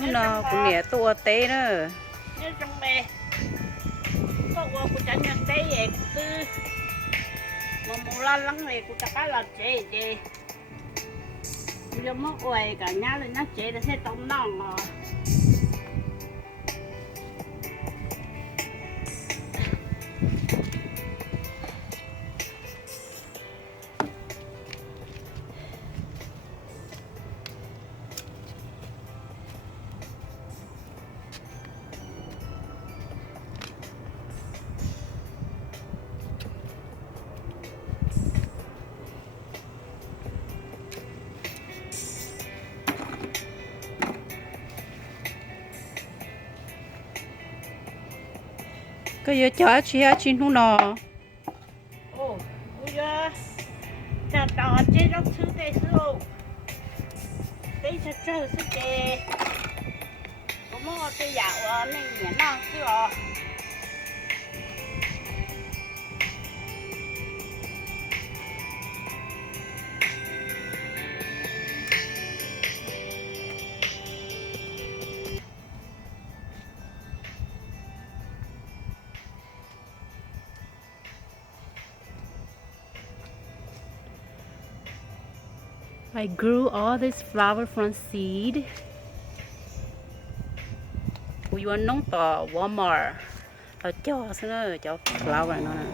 nó nó cũng nè tua té nữa nhớ trong bè tôi qua của chẳng nhận tế về tư mà mù la lắng về của tất cả là chế chế giờ mất quay cả nhà lên nó chế để thấy tông non mà cái giờ chả chia chín nó nó ô bây giờ chả tao chế nó thứ tê số tê sẽ chơi sẽ tê có mua tê dạo nên nhẹ non chứ à I grew all this flower from seed. We want nông tỏ Walmart. Ở cho xin ơi, cho flower nó nè.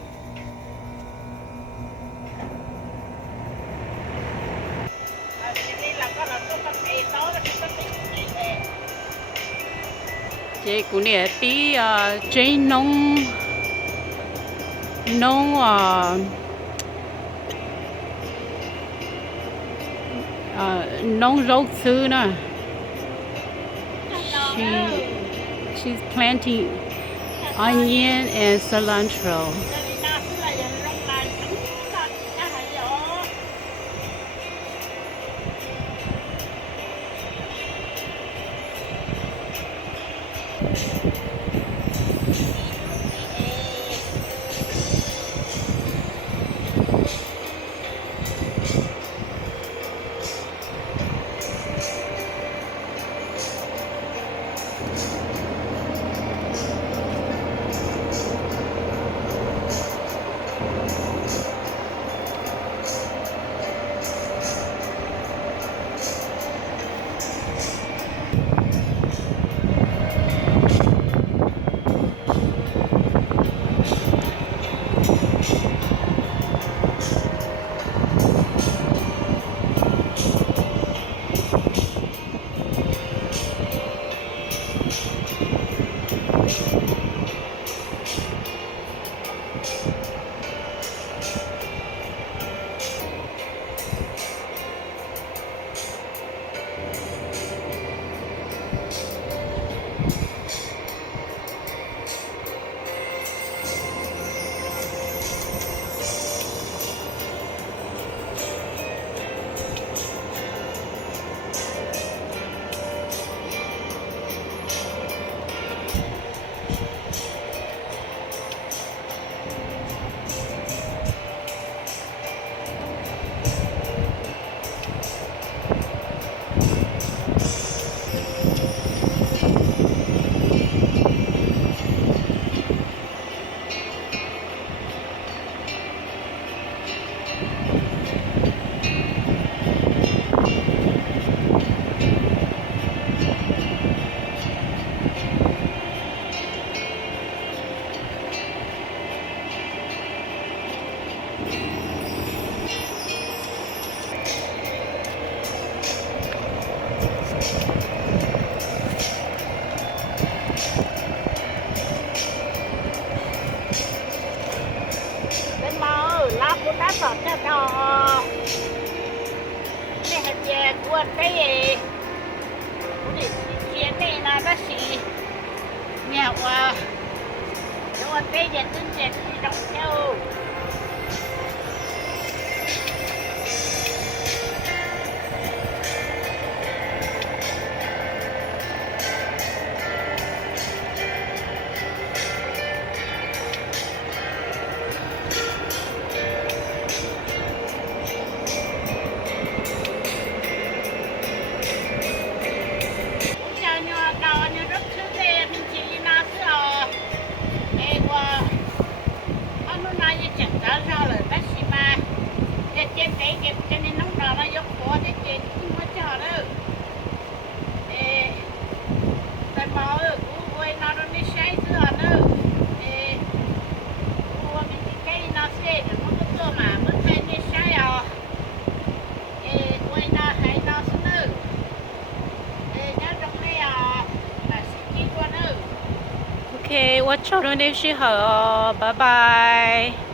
Chị cũng nè tí trên nông nông rau sư nè. She's planting onion and cilantro. sọt cho nó này hạt cuốn cái chuyện này là bác sĩ nghèo rồi cái gì tính chuyện thì đóng theo OK，我找到你时候，拜拜。